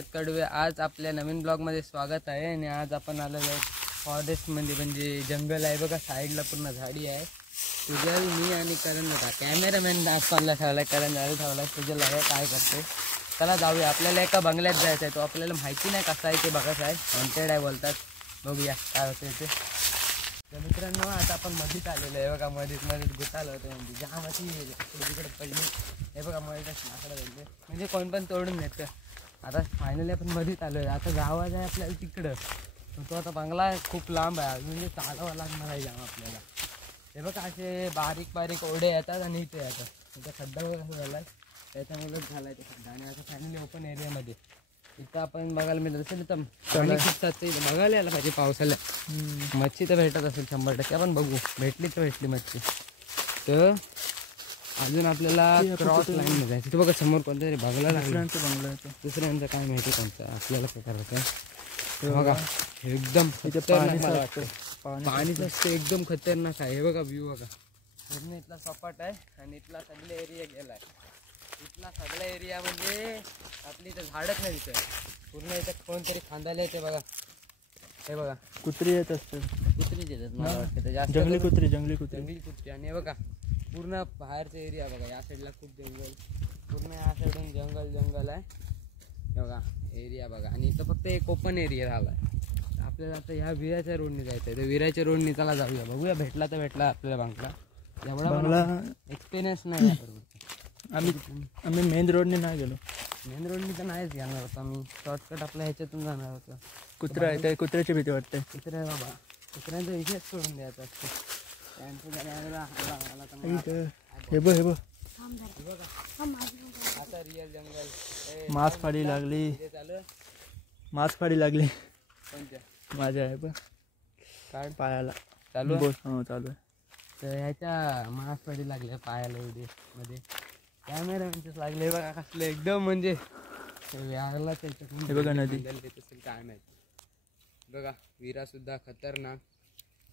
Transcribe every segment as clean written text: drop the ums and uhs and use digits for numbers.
अनिकेत कडवे. आज आपल्या नवीन ब्लॉगमध्ये स्वागत आहे. आणि आज आपण आलेलो आहे फॉरेस्टमध्ये, म्हणजे जंगल आहे बघा. साईडला पूर्ण झाडी आहे. सुजल, मी आणि करण होता. कॅमेरामॅन आपल्याला ठेवला, करण झालं ठेवला. सुजल आहे काय करते. चला जाऊया. आपल्याला एका बंगल्यात जायचं आहे. तो आपल्याला माहिती नाही कसा आहे ते बघायचं आहे. हॉन्टेड आहे बोलतात. बघूया काय होते ते. तर मित्रांनो आता आपण मधीत आलेलो आहे बघा. मधीत घुसालो होतो. म्हणजे जाम अशी तिकडे पडली. हे बघा मधीतच लाकडं भेटले, म्हणजे कोण पण तोडून नेतं. आता फायनली आपण मधीत आलो आहे. आता जावायचं आहे आपल्याला तिकडं. तो आता बंगला खूप लांब आहे, म्हणजे चालावं लागणार आहे जाम आपल्याला. हे बघा असे बारीक बारीक ओढे येतात आणि इथे येतात. इथं खड्डा वगैरे झाला आहे, त्याच्यामुळेच झाला आहे ते खड्डा. आणि आता फायनली ओपन एरियामध्ये इथं आपण बघायला मिळत असेल तर पाणी खूप ते बघायला यायला पाहिजे पावसाळ्यात. मच्छी तर भेटत असेल 100%. आपण बघू, भेटली तर भेटली मच्छी. तर अजून आपल्याला क्रॉस लाईन जायचं. बघा समोर कोणतरी बंगला लागला. दुसऱ्यांचं काय माहिती कोणतं, आपल्याला काय करायचं आहे. बघा एकदम पाणीच असते, एकदम खतरनाक आहे. हे बघा व्ह्यू बघा. पूर्ण इथला सपाट आहे आणि इथला सगळा एरिया गेला आहे. इथला सगळा एरिया म्हणजे आपली इथं झाडच नाही. तिथं पूर्ण इथं कोणतरी खांदायला येते बघा. हे बघा कुत्री येत असतात. कुत्रीच येतात मला वाटतं जास्त. जंगली कुत्री. आणि हे बघा पूर्ण बाहेरचा एरिया बघा. या साईडला खूप जंगल, पूर्ण या साईडून जंगल आहे. हे बघा एरिया बघा. आणि इथं फक्त एक ओपन एरिया झाला आहे. आपल्याला आता ह्या विराच्या रोडनी जायचं आहे. तर विराच्या रोडनी चला जाऊया, बघूया भेटला तर भेटला आपल्याला बंगला. एवढा एक्सपिरियन्स नाही आम्ही मेन रोडने नाही गेलो. मेन रोडनी तर नाहीच जाणार होता आम्ही. शॉर्टकट आपल्या ह्याच्यातून जाणार होतं. कुत्रा आहे, त्या कुत्र्याची भीती वाटते. कुत्र्या बाबा, कुत्र्यांचा विषयच सोडून द्यायचा असतो. हे बघ आता रिअल जंगल. मांसफाडी लागली माझ्या आहे बघ काढ पायाला. चालू हो चालू आहे. तर ह्याच्या मांसफाडी लागल्या पायाला एवढी मध्ये. कॅमेरामॅनचेच लागले बघा कसले एकदम, म्हणजे व्यागला त्याच्यात. हे बघा नदी काय माहिती. बघा विरा सुद्धा खतरनाक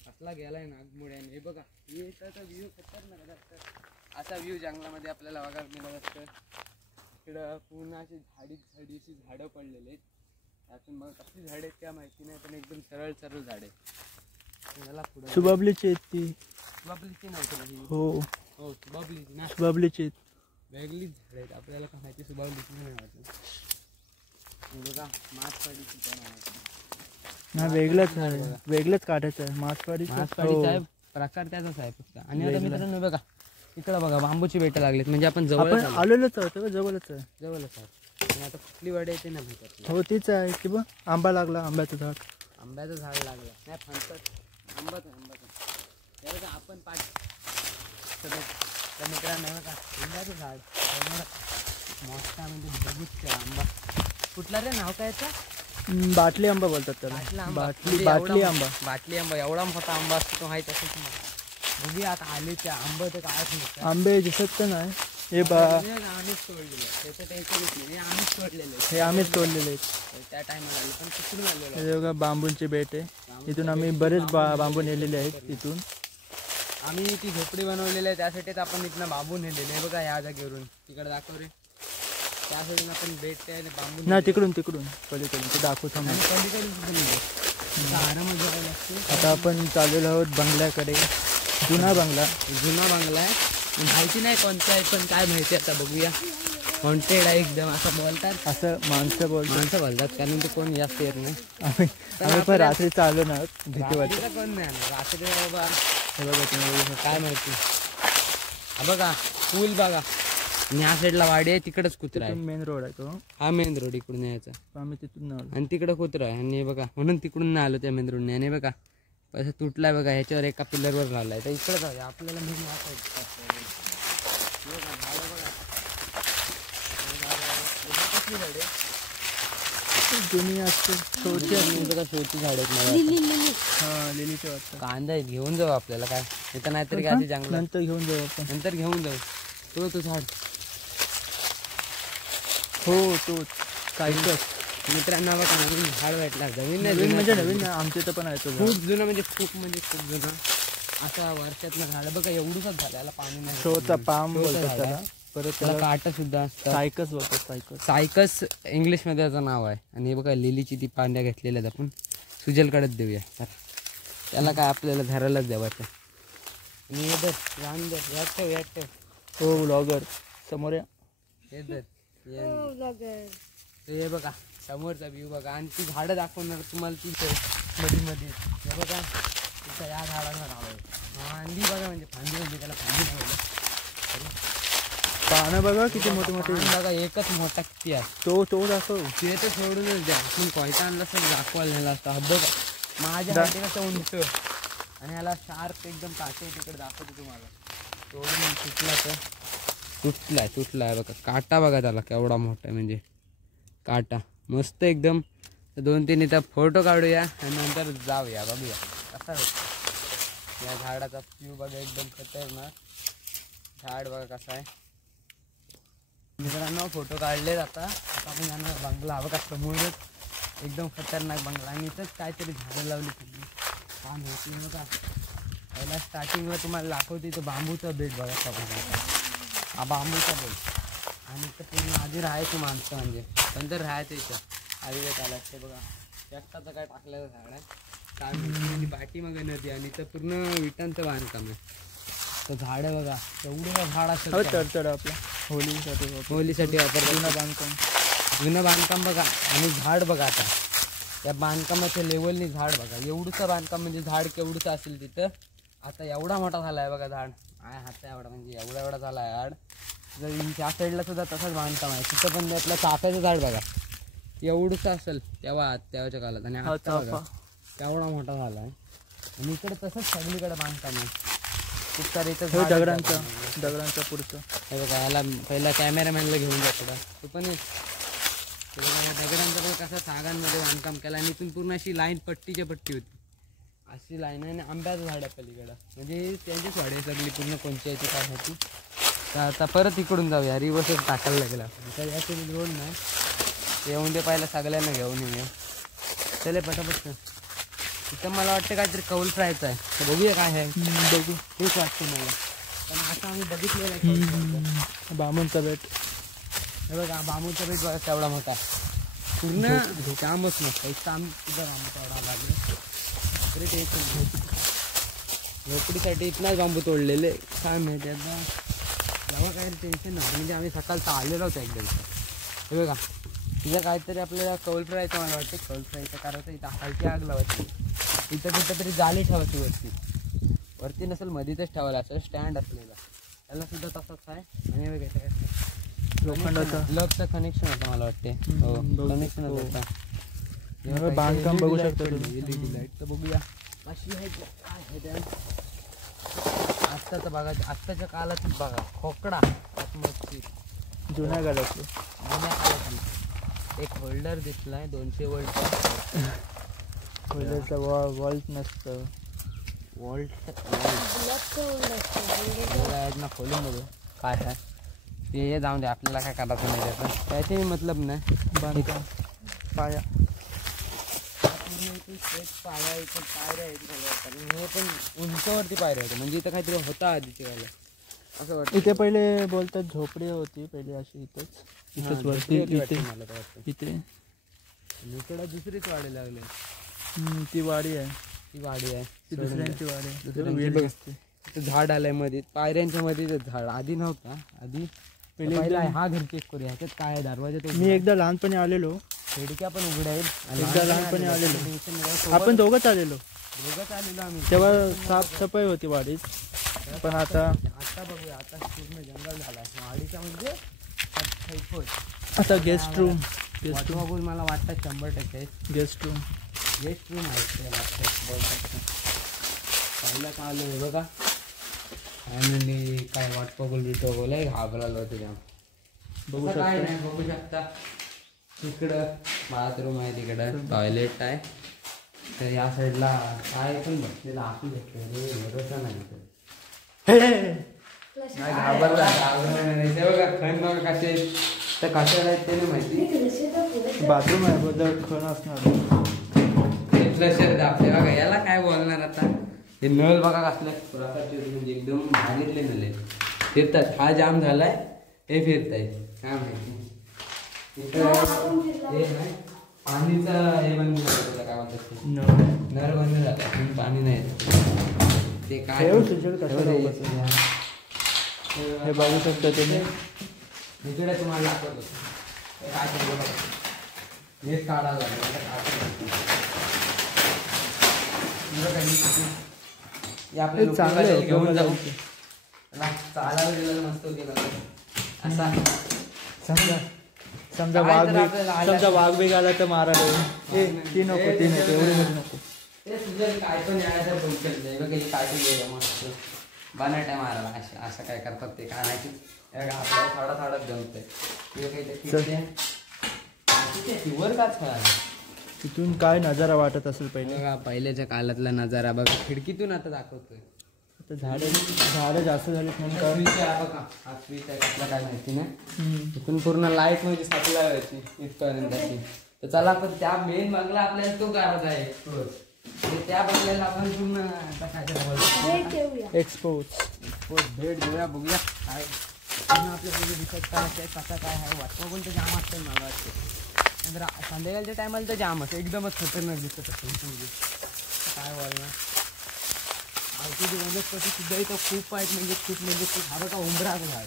असला गेलाय नागमुड्याने. हे बघा व्ह्यू खतरनाक असा व्ह्यू जंगलामध्ये आपल्याला बघायला मिळत असतं. इकडं पूर्ण अशी झाडीची झाडं पडलेली आहेत. त्यातून मग कसली झाडं आहेत त्या माहिती नाही, पण एकदम सरळ झाडे. सुबाबलीची आहेत ती. सुबाबलीची नव्हती. हो सुबाबलीची ना. सुबाबलीची वेगळीच झाडं आहेत. आपल्याला काय माहिती सुबाबलीची नाही वाटत. बघा मांसफाडीची काय माहिती ना. वेगळंच काढायचं आहे मांसफाडीचा प्रकार त्याचाच आहे फक्त. आणि आता मित्रांनो बघा इकडं बघा बांबूची बेटं लागलीत, म्हणजे आपण जवळ आलेलोच आहोत. जवळच आहे. आणि आता कुठली वाडी येते ना भेटत. हो तीच आहे की बघ. आंबा लागला, आंब्याचं झाड लागलं नाही फणसत आंबाचं. आपण मित्रांनो बघा आंब्याचं झाड मोठा, म्हणजे बघूच आंबा. कुठला रे नाव काय याचं? बाटली आंबा बोलतात त्याला. बाटली आंबा एवढा मोठा आंबा असतो तो माहित असेल तुम्हाला. बघूया आता आले त्या आंबा तर काय आंबे दिसत तर नाही. हे आम्हीच तोडलेले त्या टायमाला. पण तिकडून आलेलो बांबूंची बेट आहे. इथून आम्ही बरेच बांबू नेलेले आहेत. तिथून आम्ही ती झोपडी बनवलेली आहे, त्यासाठीच आपण इथनं बांबू नेलेले आहे बघा. ह्या जागेवरून तिकडे दाखव रे. त्या साईडून आपण बेट बांबू ना तिकडून पलीकडून ते दाखवतो. आता आपण चाललेलो आहोत बंगल्याकडे. जुना बंगला आहे. माहिती नाही कोणता आहे, पण काय माहिती आता बघूया. हॉन्टेड आहे एकदम असं बोलतात. असं माणसं बोलतात कारण ते कोण जास्त येत नाही. आम्ही पण रात्री चाललो ना, भीती वाटते. कोण नाही रात्री बाबा. हे बघा तुम्ही काय माहिती. बघा पूल बघा. आणि ह्या साईडला वाडी आहे, तिकडेच कुत्रा आहे. मेन रोड आहे तो. हा मेन रोड इकडून यायचा. आम्ही तिथून आलो आणि तिकडे कुत्रा आहे. आणि बघा म्हणून तिकडून नाही आलो त्या मेन रोडने. आणि बघा असं तुटलाय बघा. ह्याच्यावर एका पिलरवर राहिलाय. तर इकडे जाऊया आपल्याला. मी जुनी असते शोची झाड आहेत. लिलीचे वाटतं. कांदा घेऊन जाऊ आपल्याला काय इथं, नाहीतरी काय अशी जंगलात नंतर घेऊन जाऊ आपण. नंतर घेऊन जाऊ. तो झाड हो तो काय मित्रांनो बघा नवीन झाड भेटला. नवीन म्हणजे नवीन आमच्या इथं पण आहे. खूप जुनं, म्हणजे खूप जुनं. असा वर्षातलं झाड बघा. एवढंच झालं, याला पाणी नाही. शोचा पाम बोलतात त्याला. परत त्याला त्याला काटा सुद्धा असतात. सायकस बघतो सायकस. सायकस इंग्लिशमध्ये त्याचं नाव आहे. आणि हे बघा लिलीची ती पांड्या घेतलेल्या आहेत आपण सुजलकडेच देऊया तर त्याला काय आपल्याला धरायलाच द्यावायचं. आणि हे धर लहान धर यात ठेव यात ठेव. हो ब्लॉगर समोर या. हे धर तर हे बघा समोरचा व्ह्यू बघा. आणि ती झाडं दाखवणार तुम्हाला ती मध्ये मध्ये. हे बघा तिथं या झाडांवर आलं फांदी बघा म्हणजे फांदी म्हणजे त्याला फांदी नाही पानं बघा किती मोठे मोठे. बघा एकच मोठा किती आहे तो दाखव. ते तर सोडूनच द्या. आपण कोयता आणला असं दाखवायला नेला असता. हा बघा माझ्या हाती कसं उंच आणि ह्याला शार्प एकदम काटे तिकडे दाखवतो तुम्हाला. सोडून तुटला तर तुटलाय बघा. काटा बघा त्याला केवढा मोठा आहे म्हणजे काटा मस्त एकदम. 2-3 इथं फोटो काढूया आणि नंतर जाऊया बघूया कसा होता या झाडाचा व्ह्यू बघा. एकदम खतरनाक झाड बघा कसा आहे मित्रांनो. फोटो काढलेत. आता आपण जाणार बंगला बघा समोरच एकदम खतरनाक बंगला. आणि इथंच काहीतरी झाडं लावली सगळी छान होती बघा. पहिला स्टार्टिंगला तुम्हाला दाखवते तो बांबूचा बेट बघा सगळं. हा बांबूचा बेट. आणि इथं पूर्ण आधी राहायची माणसं म्हणजे पण तर राहायचं इथं आधी आला ते बघा. एकटाचं काय टाकलेलं झाड आहे काय पाठी मग नदी. आणि इथं पूर्ण विटांचं बांधकाम आहे. तर झाडं बघा एवढं झाड असतं चढचढ आपल्या होलीसाठी वापरतात. जुनं बांधकाम बघा. आणि झाड बघा आता त्या बांधकामाच्या लेवलनी झाड बघा. एवढंचं बांधकाम म्हणजे झाड केवढंचं असेल तिथं. आता एवढा मोठा झाला आहे बघा झाड. हात एवढा म्हणजे एवढा झाला आहे झाड. जर त्या साईडला सुद्धा तसंच बांधकाम आहे. तिथं पण आपलं चाफ्याचं झाड बघा एवढंचं असेल तेव्हाच्या काळात. आणि आता बघा केवढा मोठा झाला आहे. आणि इकडे तसंच सगळीकडे बांधकाम आहे खूप सारे. इथं दगडांचा पुढचं हे बघा. याला पहिला कॅमेरामॅनला घेऊन जा थोडा. तो पण दगडांचा बघा कसा सागांमध्ये बांधकाम केला. आणि इथून पूर्ण अशी लाईन पट्टीच्या पट्टी होती अशी लाईन आहे. आणि आंब्याचं झाड आहे पलीकडं म्हणजे त्यांचीच वाडी सगळी पूर्ण कोणत्या याची काय होती. तर आता परत इकडून जाऊया. रिवर्सच टाकायला लागेल आपण. तर याचे रोड नाही येऊन दे पहिला सगळ्यांना घेऊन येऊया. चले पटापट. इथं मला वाटतं काहीतरी कौल फ्रायचं आहे. तर बघूया काय आहे. बघू तेच वाटतं मला. पण आता आम्ही बघितलेलं आहे बांबूचा बेट. हे बघा बांबूचा बेट बघा केवढा मोठा पूर्ण कामच नसतं. इथं आम्ही तुझा बांबू तोडा लागले तरी ते झोपडीसाठी इथनाच बांबू तोडलेले काय माहिती आता. तेव्हा काही टेन्शन नव्हतं म्हणजे आम्ही सकाळचा आलेलो होतो एकदम. हे बघा तिथं काहीतरी आपल्याला कौल फ्रायचं मला वाटतं. कौल फ्रायचं करायचं. इथं हलकी आग लावायची. इथं कुठं तरी जाळी ठेवायची वरती नसेल मध्येच ठेवायला असं स्टँड असलेला त्याला सुद्धा तसंच आहे. आणि वगैरे लोखंडाचा लगचं कनेक्शन होतं मला वाटते. हो कनेक्शन होतं. बांधकाम बघू शकतो LED लाईट. तर बघूया अशी आहे काय आहे. आत्ताचं बघा आत्ताच्या काळातच बघा खोकडा आत्महत्या जुन्या काळातली एक होल्डर दिसलाय 200 वोल्ट. होल्डरचा वॉल्ट नसतं. वॉल्ट ना खोलून बघू काय आहे ते जाऊन दे. आपल्याला काय करायचं नाही त्याचं त्याचे मतलब नाही. बांधकाम पाया पाया इथं पायऱ्या आहेत. हे पण उंचावरती पायऱ्या होत्या म्हणजे इथं काहीतरी होता आधीच्या वेळेला असं वाटतं. इथे पहिले बोलतात झोपडी होती पहिले अशी. इथंच वरती मला तर वाटतं. इथे इकडं दुसरीच वाडी लागली. ती वाडी आहे. ती वाडी आहे ती दुसऱ्यांची वाडी आहे. दुसऱ्यांची असते. तिथं झाड आलंय मध्ये पायऱ्यांच्या मध्ये झाड आधी नव्हता. आधी पहिला हा घर चेक करूया ह्याच्यात काय आहे दरवाजा. मी एकदा लहानपणी आलेलो. खिडक्या पण उघड्या आहेत. एकदा लहानपणी आलेलो. आपण दोघंच आलेलो आम्ही. तेव्हा साफसफाई होती वाडीत. पण आता बघूया आता पूर्ण जंगल झाला आहे वाडीचा म्हणजे. आता गेस्ट रूम बघून मला वाटतं 100% गेस्ट रूम आहे. पहिला का आलो हे बघा. फॅमिली काय वाटपगोल बिटोगोल आहे घाबरायला होतं जाम. बघू काय नाही बघू शकता. तिकडं बाथरूम आहे तिकडं टॉयलेट आहे. तर या साईडला काय पण बसलेला असू शकतो भरोसा नाही. घाबरला नाही ते बघा खण बघा कसे तर कशाला आहेत ते नाही माहिती. बाथरूम आहे बदल खण असणार. फ्लशर दाबते बघा. याला काय बोलणार आता. हे नळ बघा कसल्या प्रकारचे म्हणजे एकदम भारीतले नळ आहेत. येतात हा जाम झालाय हे फिरताय काय माहिती इथं हे नाही पाणीचा हे बंद झालं काय म्हणतात ते नर बंद झाला पण पाणी नाही येत. ते काय हे बघू शकता तुम्ही. इकडे तुम्हाला दाखवतो हे काय केलं हेच काढावं लागलं आपल्याला घेऊन जाऊ चालायला गेलं मस्त गेलं असा समजा वाघ बिघ आला तर मारायला ती नको एवढी नको. ते तुझं काय पण यायचं तुमच्या काही काय गेलं मस्त बनाट्या मारायला असं काय करतात ते काय माहिती आपल्याला थोडा जमतंय वर काच तिथून काय नजारा वाटत असेल पहिले बघा पहिल्याच्या काळातला नजारा बघा खिडकीतून आता दाखवतोय. आता झाडं जास्त झालीत म्हणून काय स्विच आहे बघा हा स्विच आहे कसला काय माहिती नाही तिथून पूर्ण लाईट म्हणजे सप्लाय व्हायची इथपर्यंतची. तर चला आपण त्या मेन बंगला आपल्याला तो करायचा आहे त्या बंगल्याला आपण पूर्ण एक्सपोज भेट देऊया बघूया काय आपल्याला दिसत काय कसा काय आहे वाटवा पण तर जाम असतं मला वाटतं. नंतर संध्याकाळच्या टायमाला तर जाम असं एकदमच खतरनाक दिसत असतं काय बोलणार. औषधी वनस्पती सुद्धा इथं खूप आहेत म्हणजे खूप हा बघा उंबराचं झाड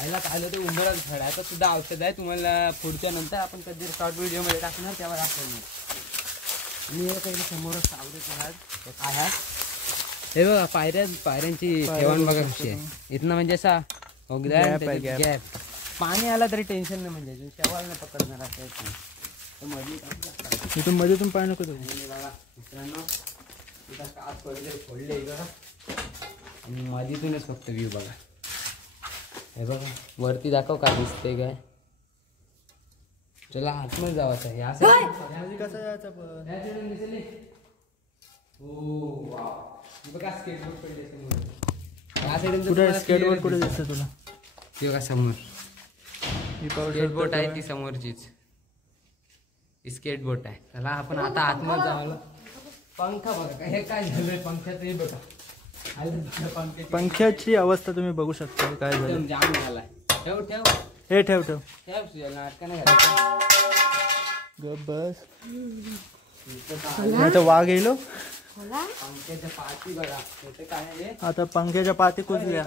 आयला पाहिलं ते उंबराचं झाड आहे तर सुद्धा औषध आहे. तुम्हाला पुढच्या नंतर आपण कधी शॉर्ट व्हिडिओमध्ये टाकणार तेव्हा दाखवणार. आणि हे काही समोरच सावलीचं झाड काय आहे हे बघा पायऱ्यांची ठेवण बघा कशी आहे इथनं म्हणजे असा गॅप पाणी आला तरी टेन्शन नाही म्हणजे शेवाळ नाही पकडणार असं इथून मध्येतून पाय नको बघा मित्रांनो इथं काच पडले फोडले बघा आणि मधीतूनच फक्त व्ह्यू बघा हे बघा वरती दाखव का दिसते काय. चला आतमध्ये जावायचं आहे या साईड कसं जायचं पण या साईडून दिसले हो वाव बघा स्केटबोर्ड पडले समोर या साईडून कुठे स्केटबोर्ड कुठे दिसतं तुला ते बघा समोर स्केटबोट आहे ती समोरचीच स्केटबोट आहे. चला आपण आता आतमध्ये जावं. पंखा बघा हे काय झालंय पंख्याचं हे बघा पंख्याची अवस्था तुम्ही बघू शकता काय झालं जाम झालाय. ठेव हे ठेव नाटका नाही घालायचं. गप बस नाही तर वाघ येलो. पंख्याच्या पाती बघा काय आहे आता पंख्याच्या पाती कुठल्या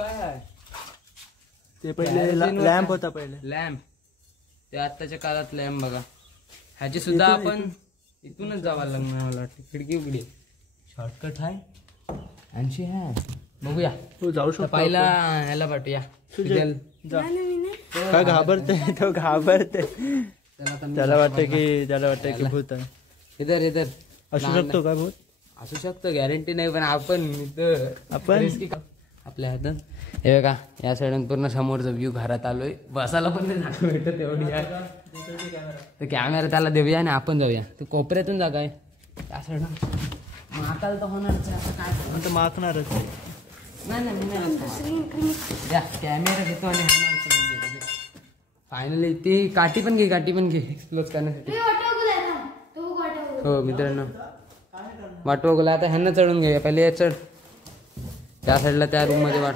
ते पहिले लॅम्प होता पहिले लॅम्प ते आत्ताच्या काळात लॅम्प बघा ह्याची सुद्धा आपण इथूनच जावं लागणार मला वाटतं. खिडकी उघडी शॉर्टकट आहे 80 आहे बघूया जाऊ शकतो पहिला ह्याला पाठवूया काय घाबरते तो घाबरते त्याला वाटतं की भूत आहे. इधर असू शकतो का भूत असू शकतो गॅरंटी नाही पण आपण आपल्या हातात हे बघा या साईडून पूर्ण समोरचा व्ह्यू घरात आलोय बसायला पण नाही जागा भेटत एवढी आहे. तर कॅमेरा त्याला देऊया आणि आपण जाऊया तर कोपऱ्यातून जागा आहे त्या साईडून माकाल तर होणारच काय तर मागणारच नाही कॅमेरा घेतो आणि फायनली ती काठी पण घे एक्सप्लोर करण्यासाठी. हो मित्रांनो वाटवा गोला आता ह्यांना चढून घेऊया पहिले या चढ त्या साईडला त्या रूम मध्ये वाट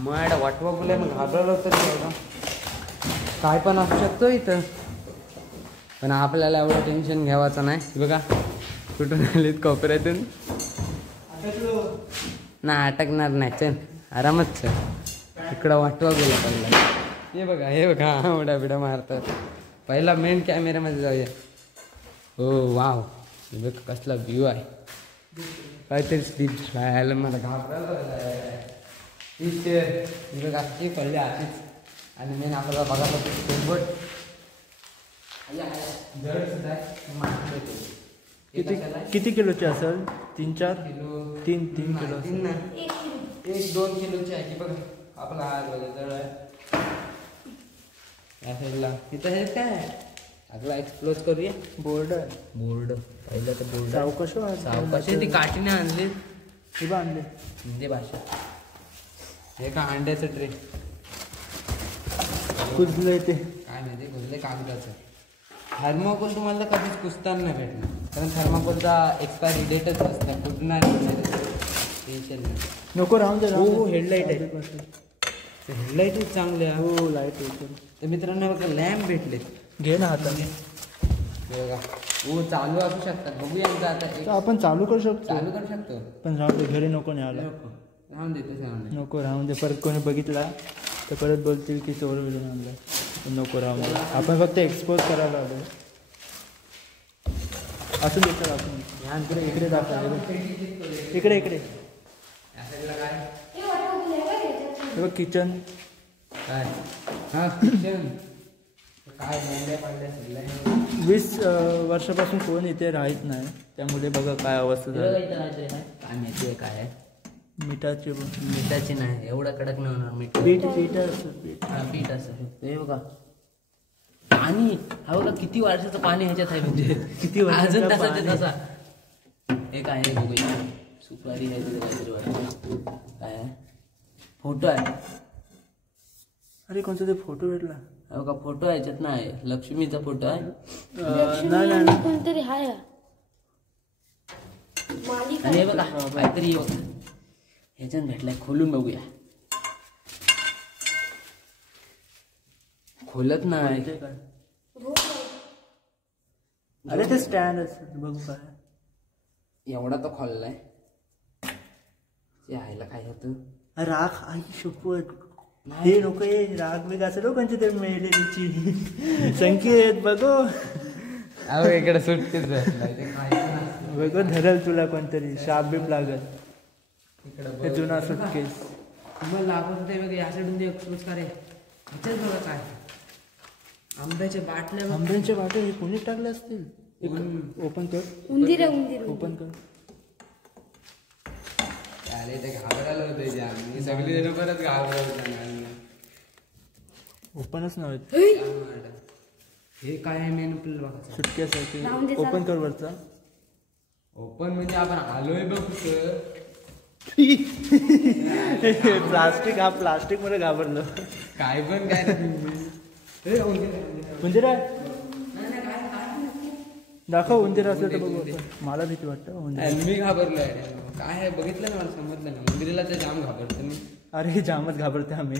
मग वाटवा गुलाय मग घाबरलं होतं काय पण असू शकतो इथं पण आपल्याला एवढं टेन्शन घ्यावाचं नाही. बघा कुठून आलीत कोपऱ्यातून नाही अटकणार नाही चल आरामच चल इकडं वाटवा गेला पहिला हे बघा उड्या बिड्या मारतात. पहिला मेन कॅमेऱ्यामध्ये जाऊया. हो वाव बघ कसला व्ह्यू आहे काहीतरी स्लीप राहायला मला घाबरायला बघा ती पडली अशीच आणि मेन आपल्याला बघा स्केटबोर्ड किती किलोची असेल 3-4 किलो 3 किलो 1-2 किलोची आहे की बघा आपला हात बघा जवळ आहे या साईडला इथं हे काय आपला एक्सप्लोर करूया. बोर्ड पहिलं तर बोर्ड सावकाश ती काठीने आणली आणली हिंदी भाषा हे का अंड्याचं ट्रे कुजले ते काय माहिती कुजले कागदाचं. थर्माकोल तुम्हाला कधीच कुजताना नाही भेटणार कारण थर्माकोलचा एक्सपायरी डेटच असतं कुठणार टेन्शन नाही. नको राहून दे. हो, headlight आहे. हेडलाईट चांगले आहे. हो लाईट आहे. तर मित्रांनो बघा लॅम्प भेटले. घे ना हाताने. हे बघा हो चालू असू शकतात. बघूया एकदा आता तर आपण चालू करू शकतो. चालू करू शकतो. पण राहून दे, घरी नको न्यायला. राहून दे तसं राहून दे. नको राहून दे. परत कोणी बघितला तर परत बोलतील की चोर विरून आणला. नको राहून दे. आपण फक्त एक्सपोज करायला आलो. असं देतात आपण. इकडे इकडे दाखवा. इकडे इकडे हे बघ किचन. काय हां किचन काय मेंढ्या पाडल्या सगळ्या. 20 वर्षापासून कोण इथे राहत नाही. त्यामुळे बघा काय अवस्था झाली. काय माहिती आहे काय आहे. मिठाची मिठाची नाही एवढं कडक नाही होणार मीठ. पीठ असं पीठ. हा पीठ असं. हे बघा पाणी हा बघा किती वर्षाचं पाणी ह्याच्यात आहे. म्हणजे किती वर्षाचं अजून तसा पाणी. तसा. हे काय आहे बघूया. सुपारी आहे तिथे काहीतरी वाटतं. काय आहे फोटो आहे. अरे कोणता ते फोटो भेटला. हा बघा फोटो आहे ह्याच्यात नाही. लक्ष्मीचा फोटो आहे. नाही कोणतरी हाय आणि हे बघा काहीतरी हे बघा ह्याच्यात भेटलाय. खोलून बघूया. खोलत नाही. अरे ते स्टँड असत बघू काय. एवढा तो खोललाय. ते आईला काय होतं. राख आई शपथ. हे नको ये राग बिग असं लोकांची ते मेलेलीची संकेत बघो. इकडे सुटतेच बघो धरल तुला कोणतरी. शाप बीप लागल. हे जुना सुटकेस तुम्हाला लागत होते बघ या साईडून ते एक्सपोज करे. ह्याच्यात बघा काय आंब्याच्या बाटल्या. आंब्यांचे बाटे हे कोणी टाकले असतील. ओपन कर. उंदीर उंदीर ओपन कर. अरे ते घाबरायला होते जाम. सगळी जण परत घाबरत. ओपनच नव्हते. हे काय आहे मेन आपल्याला बघा. सुटकेसाठी ओपन कर वरचा. ओपन म्हणजे आपण आलोय बघ कुठं. प्लास्टिक हा प्लास्टिक मध्ये घाबरलो. काय पण काय उंदीर आहे. दाखव उंदीर असलं तर बघू. मला भीती वाटतं उंदीर. मी घाबरलोय. काय आहे बघितलं ना मला समजलं ना. उंदरीला तर जाम घाबरतो मी. अरे जामच घाबरते आम्ही.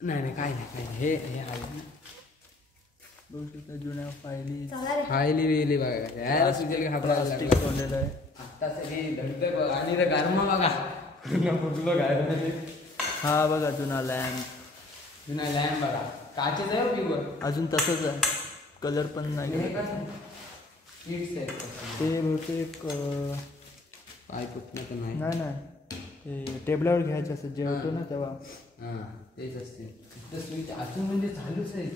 नाही काय नाही हे आलं बघू शकता जुन्या फायली. खायली वेली बघा. सुजल घाबरायला प्लास्टिक लागलं. ठेवलेलं आहे. आता सगळी धडधड बघ. आणि तर गरमा बघा फुटलो काय. हा बघा जुना लॅम्प. जुना लॅम्प बघा. काचेच आहे प्युअर. अजून तसंच आहे. कलर पण नाही. ते बहुतेक पाय फुटणं तर नाही. नाही नाही ते टेबलावर घ्यायचं असं जेवतो ना तेव्हा. हां तेच असते. स्विच अजून म्हणजे चालूच आहे.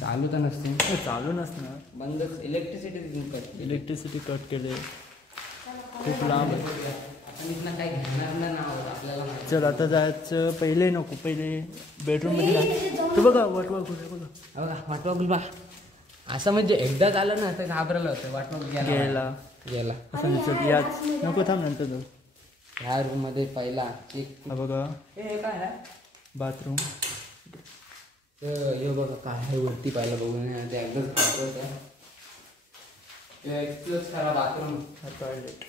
चालू तर नसते. चालू नसणार. बंदच. इलेक्ट्रिसिटी कट केले. खूप लांब आहे. आपण इथनं काही घेणार नाही आहोत आपल्याला माहिती. चल आता जायचं. पहिले नको. पहिले बेडरूम मध्ये तर बघा वाटवा कुठे बघा. बघा वाटवा गुलबा. असं म्हणजे एकदा झालं ना तर घाबरलं होतं. वाटवा गेला असं दिसत. याच नको थांब नंतर जाऊ. ह्या रूम मध्ये पहिला हा बघा हे काय आहे बाथरूम. हे बघा काय आहे वरती पाहिलं बघून. ते एकदाच घाबरत आहे. एक्सप्लोज करा बाथरूम. टॉयलेट.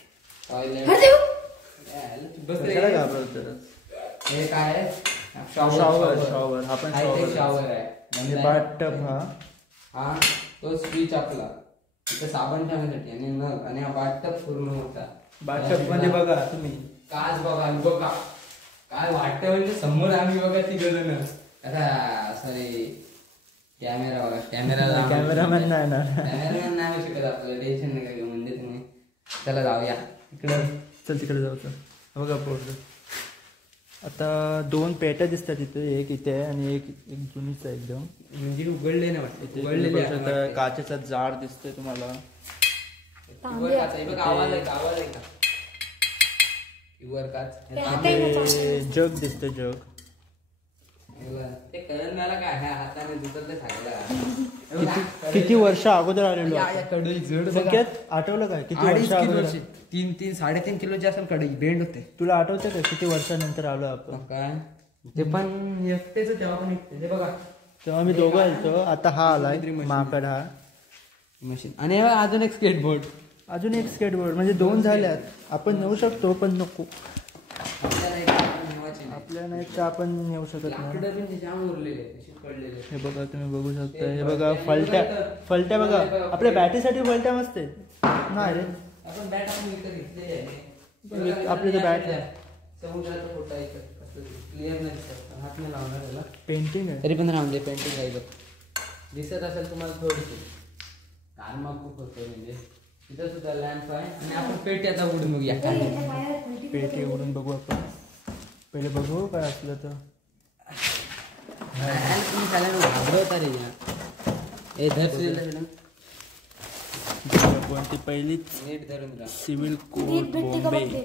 टॉयलेट कशाला घाबरतो. हे काय आहे. शॉवर. हा पण शॉवर आहे. म्हणजे बाथटब. हा तो स्विच आपला तिथे साबण ठेवण्यासाठी आणि नळ. आणि हा बाथटब पूर्ण होता. बाथटब मध्ये बघा तुम्ही काच बघा. बघा काय वाटतं म्हणजे समोर आम्ही बघा ती गेलो ना. आता सॉरी कॅमेरा बघा. कॅमेरामॅन नाही ना. कॅमेरामॅन नाही शिकत आपल्याला. टेन्शन नाही काय म्हणजे तुम्ही. चला जाऊया इकडं. चल तिकडे जाऊ. चल बघा पोहोचलो. आता 2 पेट्या दिसतात इथे. एक इथे आहे आणि एक जुनीच आहे एकदम. म्हणजे उघडले ना वाटते. उघडलेले. काचेचा जाड दिसतोय तुम्हाला. आवाज आहे का. प्युअर काच. जग दिसतं. जग ते करण मला काय हाताने दुसरं सांगायला. किती वर्ष अगोदर आलेलो. कढई जड संकेत आठवलं काय किती वर्ष अगोदर. 3-3.5 किलोची असेल कढई. बेंड होते. तुला आठवतं का किती वर्षानंतर आलो आपण. काय ते पण एकटेच तेव्हा पण एकटे. ते बघा तेव्हा मी दोघं आलतो. आता हा आलाय माकड. हा मशीन. आणि अजून एक स्केटबोर्ड. अजून एक स्केटबोर्ड म्हणजे 2 झाल्यात. आपण नेऊ शकतो पण नको. आपल्याला एक तर आपण नेऊ शकत नाही. हे बघा तुम्ही बघू शकता. हे बघा फलट्या बघा. आपल्या बॅटीसाठी फलट्या मस्त आहेत. नाही रे आपली तर बॅट आहे. पेंटिंग आहे तरी पण राहून दे. पेंटिंग आहे दिसत असेल तुम्हाला थोडीशी. कारमा खूप होतो म्हणजे तिथं सुद्धा लॅम्प आहे. आणि आपण पेटी आता उडून बघूया. पेटी उडून बघू आपण. पहिले बघू काय असलं तर. घाबरवता रे हे कोणती पहिली नीट धरून सिव्हिल कोड बॉम्बे.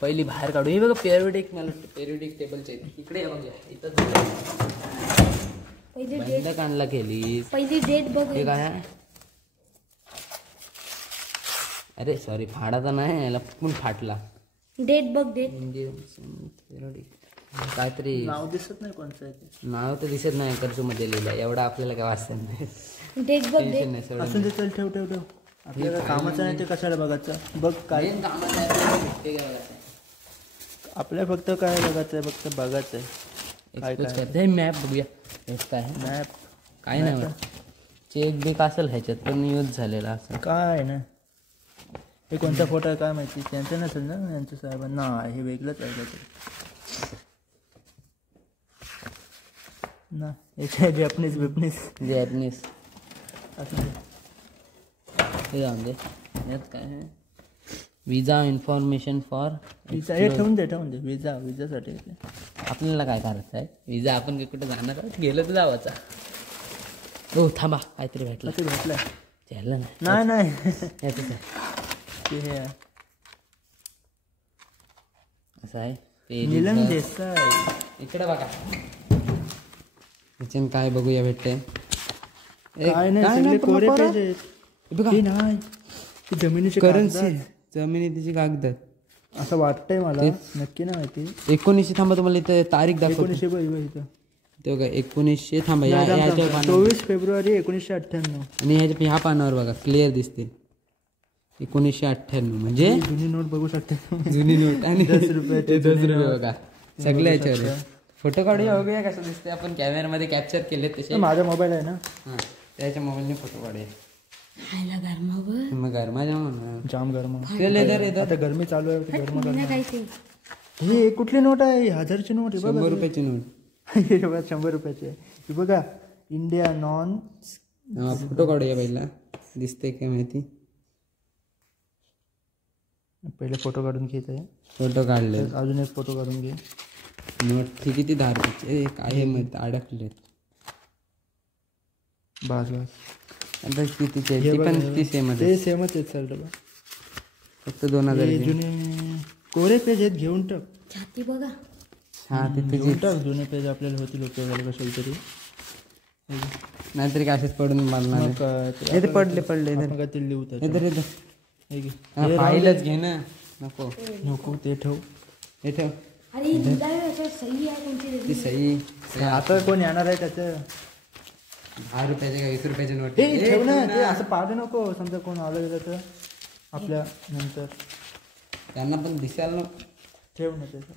पहिली बाहेर काढू. हे बघा पेरियोडिक. मला पेरियोडिक टेबलचे इकडे बघूया. इथं बंद काढला केली. पहिली डेट बघ. हे काय अरे सॉरी फाडाचा नाही याला पण फाटला. डेट बघ. डेट म्हणजे काहीतरी नाव दिसत नाही कोणतं आहे ते. नाव तर दिसत नाही कर्जू मध्ये लिहिलं. एवढा आपल्याला काय वाचत नाही. डेट बघ. टेन्शन नाही सोडून असून ते चल ठेव ठेव ठेव. आपल्याला कामाचं नाही ते कशाला बघायचं. बघ काय मेन कामाचं आहे ते काय आपल्या फक्त काय बघायचं आहे. फक्त बघायचं आहे. काय एक्सपोज काय करते. मॅप बघूया. काय मॅप काय नाही चेक बिक असेल ह्याच्यात पण यूज झालेला असं. काय ना हे कोणता फोटो आहे काय माहिती. त्यांचं नसेल ना यांचं साहेबांना. हे वेगळंच आहे काहीतरी ना. याच्या जॅपनीज बिपनीज जॅपनीस असं हे जाऊन दे. यात काय आहे विजा इन्फॉर्मेशन फॉर विजा. हे ठेवून दे विजासाठी. आपल्याला काय करायचं आहे. विजा आपण कुठे जाणार आहोत. गेलं तर जावाचा. हो थांबा काहीतरी भेटलं. ते भेटलं झालं ना. नाही याचंच आहे. ते हे आहे. असं आहे नीलम देसाई. इकडे बघा. त्याच्यानं काय बघूया भेटते. काय नाही सगळे कोरे पेज आहेत. बघा हे नाही ती जमिनीची करन्सी जमिनीची कागद असं वाटतंय मला. नक्की नाही माहिती. 1900 थांबा तुम्हाला इथे तारीख दाखवतो. 1900 बघ इथं. ते बघा 1900 थांबा याच्या 24 फेब्रुवारी 1998. आणि ह्या पानावर बघा क्लिअर दिसते 1998 म्हणजे जुनी नोट बघू शकता. जुनी नोट आणि 10 रुपयाची 10 रुपये बघा सगळ्या याच्यावर. फोटो काढूया बघूया कसं दिसते. आपण कॅमेरामध्ये कॅप्चर केले तसे. माझा मोबाईल आहे ना. हां त्याच्या मोबाईलने फोटो काढूया. खायला गरमावर मग गरमाच्या म्हणून जाम गरम. लेदर येतात. आता गरमी चालू आहे. गरम काय ते हे कुठली नोट आहे. 1000ची नोट आहे. 100 रुपयाची नोट. हे बघा 100 रुपयाची आहे. हे बघा इंडिया नॉन. फोटो काढूया पहिला दिसते काय माहिती. पहिले फोटो काढून घेत आहे. फोटो काढले. अजून एक फोटो काढून घे. नोट ती किती 10 रुपयाची काय मध्ये अडकले. बस आता कितीचे ती पण ती सेमच ते सेमच आहेत सर डबा. फक्त 2000 जुने कोरे पेज आहेत. घेऊन टाक. छाती बघा. हा ते घेऊन टाक. जुने पेज आपल्याला होतील उपयोगाला कशाला तरी. नाहीतरी असेच पडून मारणार मग काय ते ते पडले आपण काय ते लिहू त्याच्यात. इधर हे घे. फाईलच घे ना. नको नको ते ठेव. हे ठेव. अरे सही आहे कोणती ती सही. आता कोण येणार आहे त्याचं. 10 रुपयाचे का 20 रुपयाचे नोट ते ठेव ना. ते असं पाडू नको. समजा कोण आलं गेलं तर आपल्या नंतर त्यांना पण दिसायला नको. ठेव ना त्याचं.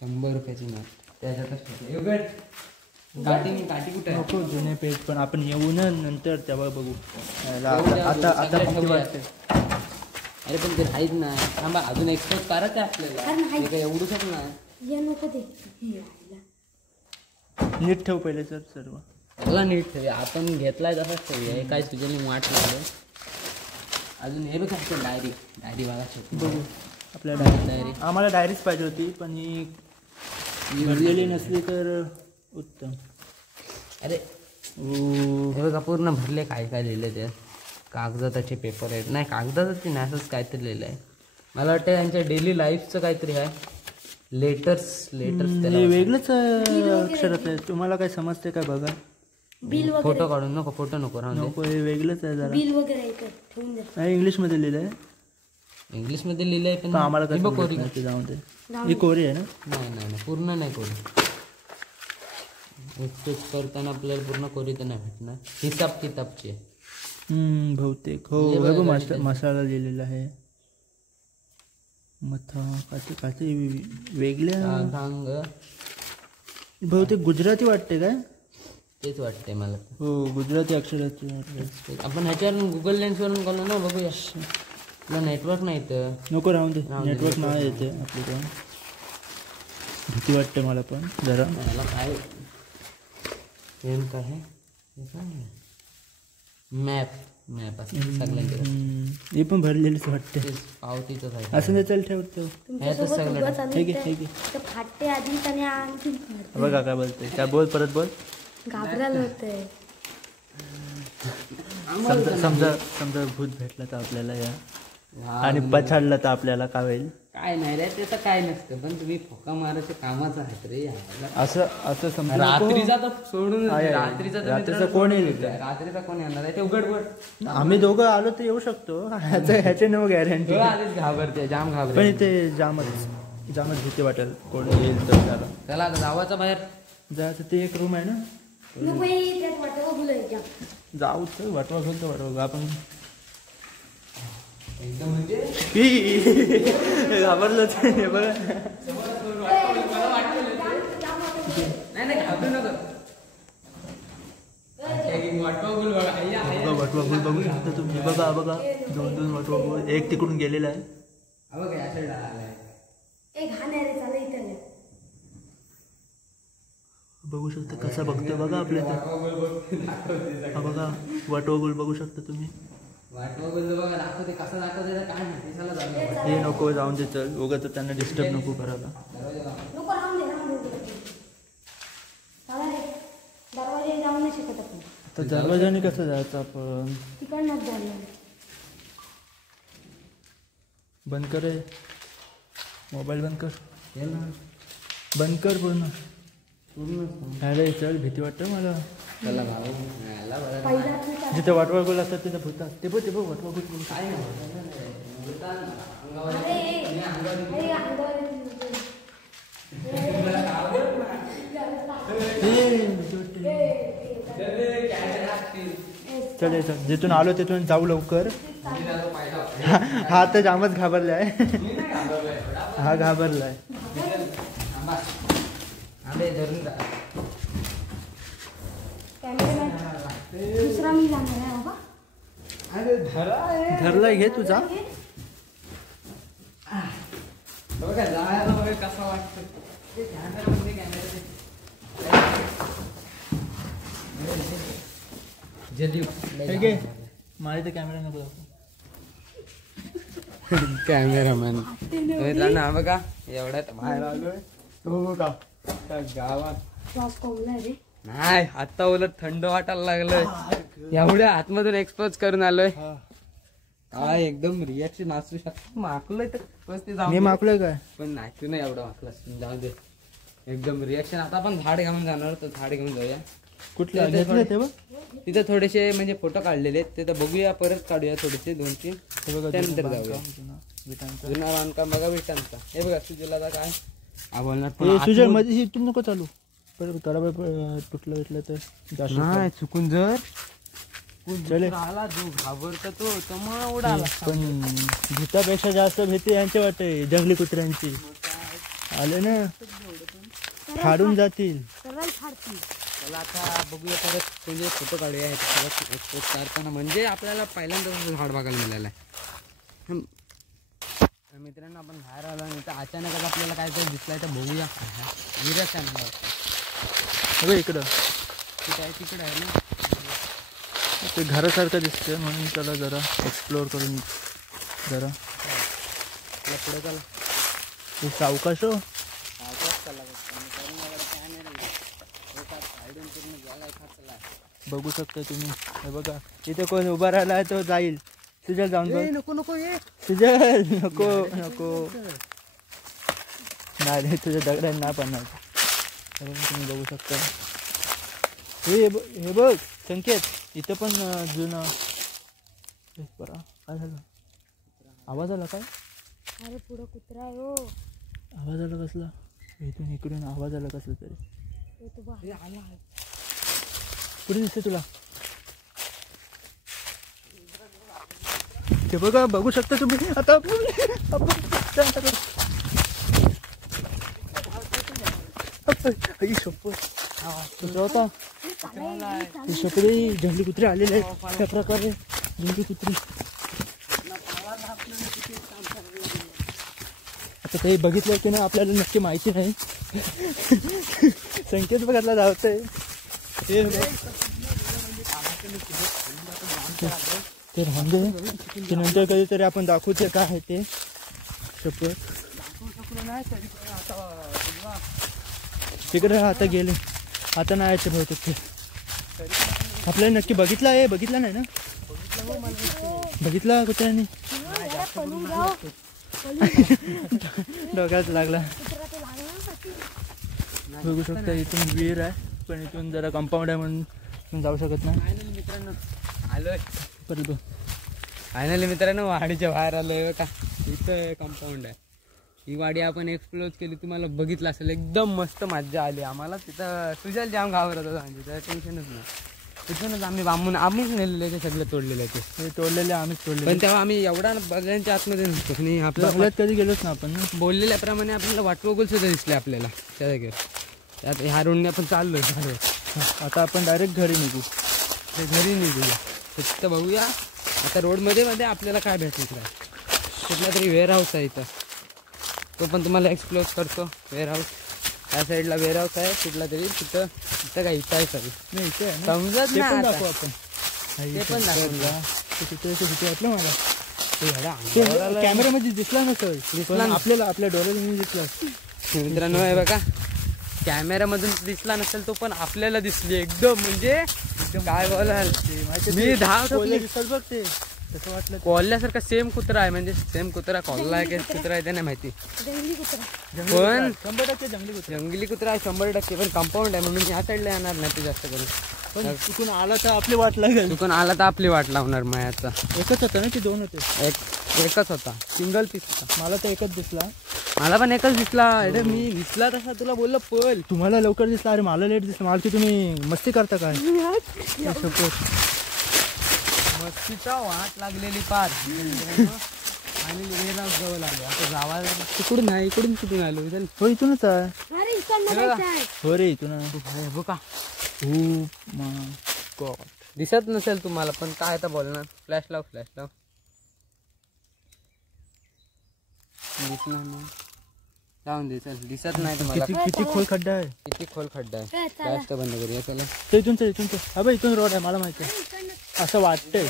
100 रुपयाची नोट त्याच्यातच काठी कुठे आहे. नको जुने पेज पण आपण येऊ ना नंतर तेव्हा बघू. आता भीती वाटते. अरे पण ते राहीत ना. थांबा अजून एक्सपोज करायचं आहे आपल्याला. ते काय एवढू शकत नाही. या नको ते नीट ठेव पहिले सर सर्व. सगळा नीट ठेवूया. आपण घेतलाय तसाच ठेवूया. काय सुजनी वाट लागलं. अजून हे बघ डायरी बघा बघू. आपल्या डायरी आम्हाला डायरीच पाहिजे होती पण ही भरलेली नसली तर उत्तम. अरे हे बघा पूर्ण भरले काय काय लिहिलं ते. कागदाचे पेपर आहेत. नाही कागदाचं नाही असंच काहीतरी लिहिलं आहे. मला वाटतं यांच्या डेली लाईफचं काहीतरी आहे. लेटर्स हे वेगळंच अक्षरात आहे. तुम्हाला काय समजते काय बघा. बिल वगैरे. फोटो काढून नको. फोटो नको राहून नको. हे वेगळंच आहे जरा. बिल वगैरे आहे ठेवून द्या. नाही इंग्लिशमध्ये लिहिलं आहे. इंग्लिशमध्ये लिहिलंय पण आम्हाला काय कोरी समजत नाही. ते जाऊन दे. ही कोरी आहे ना. नाही पूर्ण नाही कोरी. एक्सप्रेस करताना आपल्याला पूर्ण कोरी तर नाही भेटणार. हिसाब किताबची आहे. बहुतेक हो. हे बघ मसाला लिहिलेला आहे. मथा काहीतरी वेगळ्या भांग बहुतेक गुजराती वाटते काय. तेच वाटते मला. हो गुजराती अक्षराची. आपण ह्याच्यावरून गुगल लेन्सवरून करू ना, बघूया. तुला नेटवर्क नाही तर नको, राहून दे. नेटवर्क नाही येते आपल्याकडे. भीती वाटते मला पण जरा. मला काय नेमकं आहे मॅप असं सगळ्यांकडे. हे पण भरलेलीच वाटते. पावतीच आहे. असं नाही, चल ठेवतो. फाटते आधी आणि आणखी बघा काय बोलते. काय बोल, परत बोल. घाबरायला होतंय. समजा भूत भेटला तर आपल्याला या आणि पछाडला तर आपल्याला काय होईल. काय नाही रे, त्याचं काय नसतं. पण तुम्ही फोका मारायचे कामाचं आहेत रे. असं समजा रात्रीचा तर सोडून रात्रीचा कोण येईल. रात्रीचा कोण येणार आहे ते उघड. आम्ही दोघं आलो तर येऊ शकतो. ह्याचे नो गॅरंटी. आधीच घाबरते, जाम घाबरते. पण इथे जामच भीती वाटेल कोण येईल तर. त्याला आता जावाचं बाहेर जायचं. ते एक रूम आहे ना. जाऊ तर वाटवा खोलतो. वाटवा आपण एकदम म्हणजे घाबरलं ते बघा. नाही घाबरू नका. वाटवा बोल बघू शकता तुम्ही. बघा 2 वाटवा बोल. एक तिकडून गेलेला आहे. बघू शकता कसा बघतो बघा आपल्या. हा बघा वाटवा बोल बघू शकता तुम्ही. दाखवते कसं दाखवते काय नाही. हे नको, जाऊन दे. चल उगा तर त्यांना डिस्टर्ब नको करायला. तर दरवाजाने कसं जायचं आपण. बंद कर रे. मोबाईल बंद कर. बंद कर पूर्ण. अरे चल, भीती वाटतं मला. जिथे वाटवा गोल असतात तिथे भूतात. ते बघ वाटवा गोल काय चल. जिथून आलो तिथून जाऊ लवकर. हा तर जामच घाबरलाय. हा घाबरलाय. दुसरा मी जाणार आहे बाबा. धरलाय, घे तुझा. कसा वाटतं माझे तर कॅमेरा नको. कॅमेरामॅन ना बघा. एवढ्यात बाहेर आलोय. हो का गावात नाही. आता उलट थंड वाटायला लागलंय. एवढ्या आतमधून एक्सपोज करून आलोय. काय एकदम रिॲक्शन असू शकतो. माकलोय तर मी माकलोय काय पण नाही. तू नाही एवढं माकलास. जाऊ दे. एकदम रिॲक्शन. आता आपण झाड घेऊन जाणार तर झाड घेऊन जाऊया. कुठल्या तिथे थोडेसे म्हणजे फोटो काढलेले आहेत. ते तर बघूया, परत काढूया थोडेसे 2-3. त्यानंतर जाऊया. जुना बांधकाम बघा विटांचा. हे बघा सुजला काय सुजल मध्ये इथून नको चालू. तुटलं भेटलं तर जास्त नाही. चुकून जर आला जो घाबरतो तो मग उडाला. पण भीतापेक्षा जास्त भीती यांची वाटते, जंगली कुत्र्यांची. आले ना फाडून जातील. चला आता बघूया परत. म्हणजे फोटो काढूया एक्सपोज करताना. म्हणजे आपल्याला पहिल्यांदा झाड बघायला मिळालं आहे. मित्रांनो आपण बाहेर आलो नाही तर अचानकच आपल्याला काहीतरी दिसलाय तर बघूया. इकडं तिकडं आहे ना. ते घरासारखं दिसतंय म्हणून त्याला जरा एक्सप्लोअर करून जरा पुढे चला. सावकाश हो. बघू शकता तुम्ही. हे बघा इथे कोण उभा राहिला आहे तो जाईल. सुजल जाऊन बघ. नको सुजल नको नाही. तुझ्या दगडांना नाही पडणार. तुम्ही बघू शकता. हे बघ संकेत इथं पण जुनं. बरं काय झालं. आवाज आला काय. अरे पुढं कुत्रा आहे हो. आवाज आला कसला. इकडून आवाज आला कसला तरी. कुठे दिसते तुला. हे बघा बघू शकता तुम्ही आता होता जंगली कुत्रे आलेले आहेत त्या प्रकारे जंगली कुत्रे आता ते बघितलं की नाही आपल्याला नक्की माहिती नाही संकेत बघायला जावतंय ते राहून ते नंतर कधीतरी आपण दाखवते काय आहे ते शपथ तिकडे आता गेले आता नाही यायचे बहुतेक ते आपल्याला नक्की बघितलं आहे बघितलं नाही ना बघितला कुत्र्यानी डोक्यात लागला बघू शकता इथून विहीर आहे पण इथून जरा कंपाऊंड आहे म्हणून जाऊ शकत नाही मित्रांनो आलोय परत फायनली मित्रांनो वाडीच्या बाहेर आलोय का इथं कंपाऊंड आहे ही वाडी आपण एक्सप्लोर केली तुम्हाला बघितलं असेल एकदम मस्त मजा आली आम्हाला तिथं तुझ्या जाम घाबरत होता म्हणजे त्याचं टेन्शनच नाही तिथूनच आम्हीच नेलेले ते सगळे तोडलेले ते तोडलेले आम्हीच तोडले पण तेव्हा आम्ही एवढा बघायच्या आतमध्ये नसतो आणि आपल्या कधी गेलोच ना आपण बोललेल्याप्रमाणे आपल्याला वाटवगोल सुद्धा दिसले आपल्याला त्या जागेवर त्यात ह्या रोडने आपण चाललोय आता आपण डायरेक्ट घरी निघू घरी निघूया तिथं बघूया आता रोडमध्ये मध्ये आपल्याला काय भेटलं काय कुठला तरी वेअर हाऊस आहे इथं तो पण तुम्हाला एक्सप्लोर करतो वेअर हाऊस त्या साईडला वेअर हाऊस आहे कुठला तरी तिथं काय इथं आहे सगळी नाही इथे समजत नाही दाखवू आपण ते पण दाखवलं वाटलं मला कॅमेऱ्यामध्ये दिसला नसेल दिसला आपल्याला आपल्या डोळ्याला दिसला मित्रांनो हे बघा कॅमेऱ्यामधून दिसला नसेल तो पण आपल्याला दिसली एकदम म्हणजे काय बोलाल मी बघ ते तसं वाटलं कोल्ह्यासारखा सेम कुत्रा आहे म्हणजे सेम कुत्रा कोल्हा आहे की कुत्रा आहे ते नाही माहिती पण 100% जंगली कुत्रा आहे 100% पण कंपाऊंड आहे म्हणून या साईडला येणार नाही ते जास्त करून पण चुकून आला तर आपली वाट लागेल चुकून आला तर आपली वाट लावणार मायाचा एकच होता ना की दोन होते एकच होता सिंगल पीस होता मला तर एकच दिसला मला पण एकच दिसला अरे मी दिसला तसा तुला बोललो पल तुम्हाला लवकर दिसला अरे मला लेट दिसला मला की तुम्ही मस्ती करता काय मस्तीचा वाट लागलेली पार आणि वेळा जवळ आलो आता जावायला तिकडून नाही इकडून कुठून आलो हो इथूनच आहे हो रे इथून बघा गॉड दिसत नसेल तुम्हाला पण काय आता बोलणार फ्लॅश लाव दिसणार नाही जाऊन दे चल दिसत नाही तुम्हाला किती खोल खड्डा आहे किती खोल खड्डा आहे फ्लॅश तर बंद करूया चला तर इथून हा इथून रोड आहे मला माहिती आहे असं वाटतंय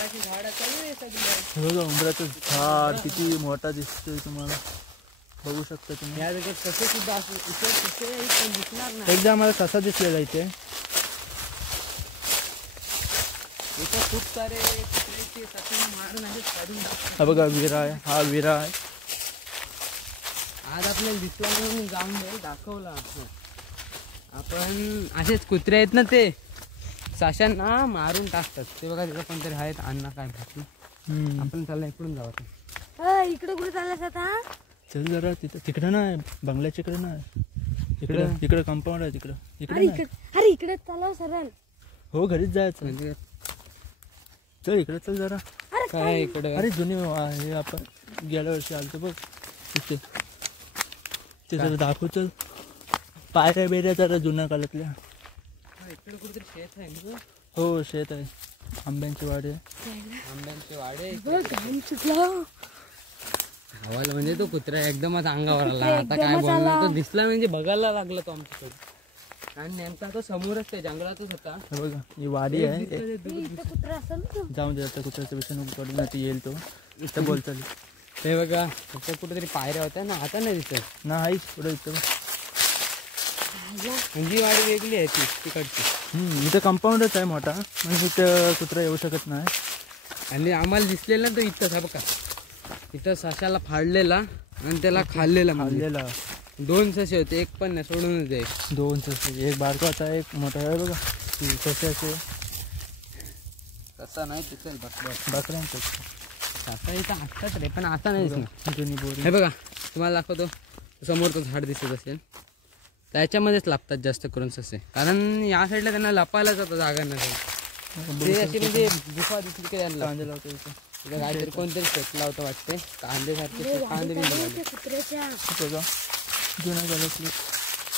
उंबराचं झाड किती मोठा दिसतोय तुम्हाला बघू शकता तुम्ही या जागेत तसे सुद्धा दिसणार नाही एकदा मला कसा दिसलेला इथे खूप सारे हा बघा विरा आहे हा विरा आहे आज आपल्याला दिसला म्हणून जाऊन दे दाखवला आपण असेच कुत्रे आहेत ना ते साशांना मारून टाकतात ते बघा तिथं पण तरी आहेत अण्णा काय भेटलं आपण चालला इकडून जाऊ इकडे कुठे चाललास आता चल जरा तिकडं नाही बंगल्याच्या इकडे नाही इकडे कंपाऊंड आहे इकडे अरे इकडे चालव सरळ हो घरीच जायचं म्हणजे चल इकडे चल जरा काय इकडे अरे जुनी हे आपण गेल्या वर्षी आलतो बघ तिथे ते जरा दाखवू चल पायऱ्या बेऱ्या जरा जुन्या काळातल्या इकडे कुठेतरी शेत आहे ना हो शेत आहे आंब्यांची वाडे आंब्यांचे वाडे हवाला म्हणजे तो कुत्रा एकदमच अंगावर आला आता काय बोलणार तो दिसला म्हणजे बघायला लागला तो आमच्याकडे आणि नेमका तो समोरच ते जंगलातच होता बघा ही वाडी आहे कुत्रा असेल जाऊन दे आता कुत्र्याचा विषय नको पडून नाही येईल तो इथं बोल चालेल ते बघा त्याच्या कुठेतरी पायऱ्या होत्या ना आता नाही दिसत नाही पुढे इथं म्हणजे वाडी वेगळी आहे ती तिकडची इथं कंपाऊंडच आहे मोठा म्हणजे इथं कुत्रा येऊ शकत नाही आणि आम्हाला दिसलेला तो इथंच आहे बघा इथं सशाला फाडलेला आणि त्याला खाल्लेला दोन ससे होते एक पण नाही सोडूनच जाईल दोन ससे एक बारका होता एक मोठा आहे बघा ससे असे तसा नाही दिसेल बकऱ्यांचं आता इथं असतात रे पण आता नाही दिसणार जुनी बोरी हे बघा तुम्हाला दाखवतो समोर तो झाड दिसत असेल त्याच्यामध्येच लपतात जास्त करून ससे कारण या साईडला त्यांना लपायला जातं जागा नसेल ते अशी म्हणजे गुफा दिसली की त्यांना कांदे लावतो इथं इथं काहीतरी कोणतरी फेकला होता वाटते कांदे सारखे कांदे बिंदे कुत्र्याच्या बघा जुना झालं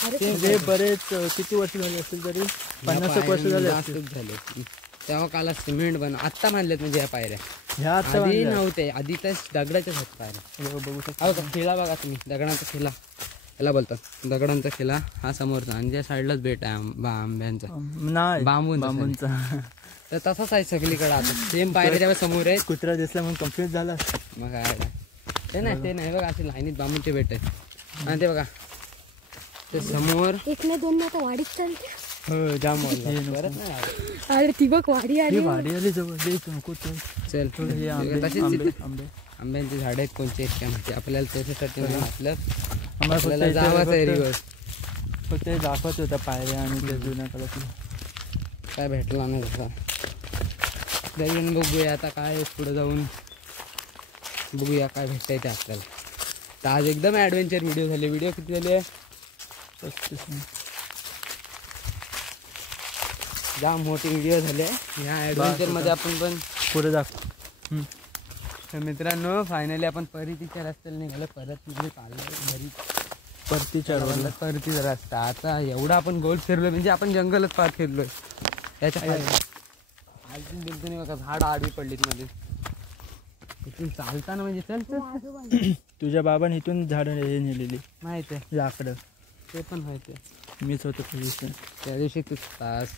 अरे ते बरेच किती वर्ष झाले असतील तरी 50 वर्ष झाले असतील. झाले तेव्हा काला सिमेंट बन आत्ता बांधलेत म्हणजे या पायऱ्या ह्या आता आधी बांधल्या. नव्हते आधी तर दगडाच्याच आहेत पायऱ्या. बघू शकता हो का खिळा बघा तुम्ही दगडांचा खिळा याला बोलतात दगडांचा खिळा हा समोरचा आणि त्या साईडलाच बेट आहे आंब्यांचा नाही बांबूंचा बांबूंचा तर तसाच आहे सगळीकडे आता सेम पायऱ्या जेव्हा समोर आहे कुत्रा दिसला म्हणून कन्फ्युज झाला. मग काय ते नाही बघा असे लाईनीत बांबूचे बेट आहेत आणि ते बघा ते समोर एक ना दोन आता वाडीत चालते. हो जाम परत नाही आलं. अरे ती बघ वाडी आली. ही वाडी आली जवळ देतो नको तो. चल हे आंबे तशीच आंबे आंबे आंब्यांची झाडं आहेत कोणते आहेत काय माहिती आपल्याला त्याच्यासाठी नाही आम्हाला फक्त आपल्याला जावंच आहे रिवर्स फक्त हे दाखवत होता पायऱ्या आणि त्या जुन्या काळातल्या. काय भेटला नाही तसा तरी बघूया आता काय पुढे जाऊन बघूया काय भेटतंय ते आपल्याला. तर आज एकदम ॲडव्हेंचर व्हिडिओ झाले. व्हिडिओ किती झाले 35 मिनिट. जाम मोठे व्हिडिओ झाले ह्या ॲडव्हेंचरमध्ये आपण पण पुढे दाखव. तर मित्रांनो फायनली आपण परतीच्या रस्त्याला निघालो परत म्हणजे चाललो घरी परतीच्या रोडला परतीचा रस्ता. आता एवढा आपण गोल फिरलोय म्हणजे आपण जंगलच पार फिरलोय त्याच्या अजून बिलकुल नाही बघा झाड आडवी पडलीत मध्ये इथून चालताना म्हणजे चल चल तुझ्या बाबाने इथून झाडं हे नेलेली माहिती आहे लाकडं. ते पण माहिती आहे मीच होतो पोझिशन. त्या दिवशी तूच तास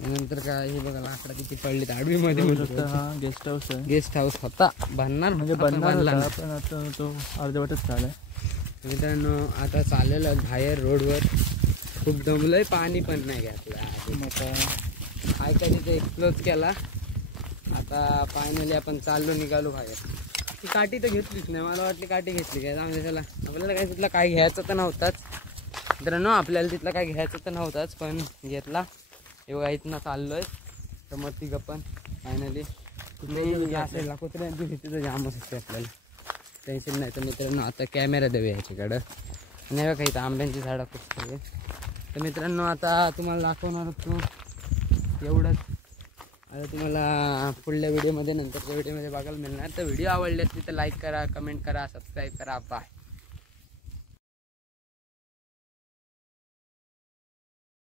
नंतर काय हे बघा लाकडं किती पडलीत आडवीमध्ये हा गेस्ट हाऊस आहे. गेस्ट हाऊस होता बांधणार म्हणजे होता, पण बनणार बांधला होता नाही. पण आता तो अर्धवटच झालाय. मित्रांनो आता चाललेलो आहे बाहेर रोडवर खूप दमलंय पाणी पण नाही घातलं मग काय कधी ते एक्सप्लोज केला. आता फायनली आपण चाललो निघालो बाहेर. ती काठी तर घेतलीच नाही मला वाटली काठी घेतली काय आमच्या त्याला आपल्याला काय तिथलं काय घ्यायचं तर नव्हताच मित्रांनो आपल्याला तिथलं काय घ्यायचं तर नव्हताच पण घेतला. हे बघा इथनं चाललोय तर मग तिघं पण फायनली तुम्ही या साईडला कुत्र्यांची भीती तर जामच असते आपल्याला टेन्शन नाही. तर मित्रांनो आता कॅमेरा देऊया ह्याच्याकडं आणि बघा इथं आंब्यांची झाडं खूप सगळे. तर मित्रांनो आता तुम्हाला दाखवणार होतो एवढंच. आता तुम्हाला पुढल्या व्हिडिओमध्ये नंतरच्या व्हिडिओमध्ये बघायला मिळणार. तर व्हिडिओ आवडले असतील तर लाईक करा कमेंट करा सबस्क्राईब करा बाय.